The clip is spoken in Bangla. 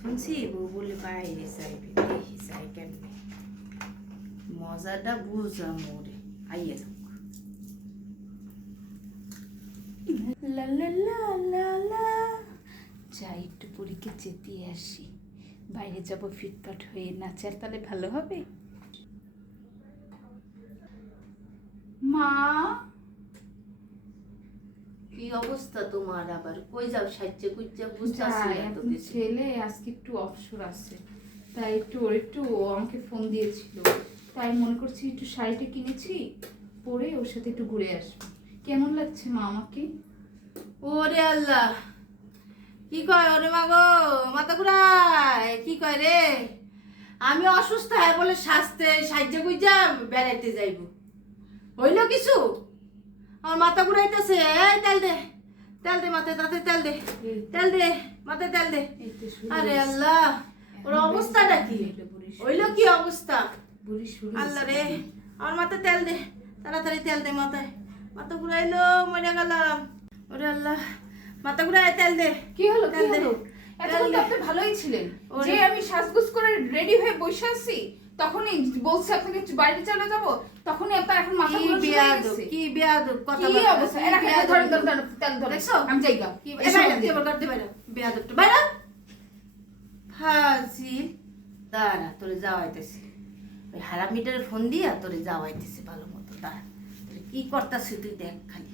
শুনছি বউ বলে বাইরে যাইবে, দেখি যাই কেমনে, মজাটা বুঝলাম ওরে। আইয়া যাক লা লা লা লা লা। যাই একটু পরীকে চেপিয়ে আসি, বাইরে যাব ফিটফাট হয়ে, নাচার তাহলে ভালো হবে। মা, কি অবস্থা তোমার? আবার কই যাও সাজ্জে গুজ্জা? বুঝতাছি না তো কিছু। ছেলে আজকে একটু অবসর আছে, তাই একটু ও আমাকে ফোন দিয়েছিল, তাই মনে করছি একটু শাড়িটা কিনেছি, পরে ওর সাথে একটু ঘুরে আসবো। কেমন লাগছে মা আমাকে? ওরে আল্লাহ, কি কয় ওরে মা গো, মাথা ঘুরায় কি কয় রে? আমি অসুস্থ হ্যাঁ বলে স্বাস্থ্যে সাহায্য গুজ্জা বেড়াইতে যাইব, হইল কিছু? আমার মাথা ঘুরাইতেছে। এই তেল দে, তেল দে মাথায়, তাতে তেল দে, তেল দে মাথায়, তেল দে। আরে আল্লাহ, ওর অবস্থাটা কি হইল? কি অবস্থা? আল্লাহ রে, আমার মাথায় তেল দে, তাড়াতাড়ি তেল দে মাথায়। মাথা ঘুরাইলো, মরে গেলাম। ওরে আল্লাহ, মাথা ঘুরায়, তেল দে। কি হলো? তেল দে। এতক্ষণ তো আপনি ভালোই ছিলেন, যে আমি সাজগোজ করে রেডি হয়ে বসে আছি, তখনই বলছে আপনাকে একটু বাইরে চলে যাব, তখনই আপনার এখন মাথা ঘুরে গেছে। কি বেয়াদব কথা কি বলছো? অবস্থা? এরা ধরেন তেল ধরে আমি যাইগা। কি করতে পারো? বেয়াদবটা বাইরে ফাজিল। দাঁড়া, তোরে যাওয়াইতেছি, ওই হারামিটারে ফোন দিয়া তোরে যাওয়াইতেছি ভালো মতো। দাঁড়া, তোরে কি করতাছি তুই দেখ খালি।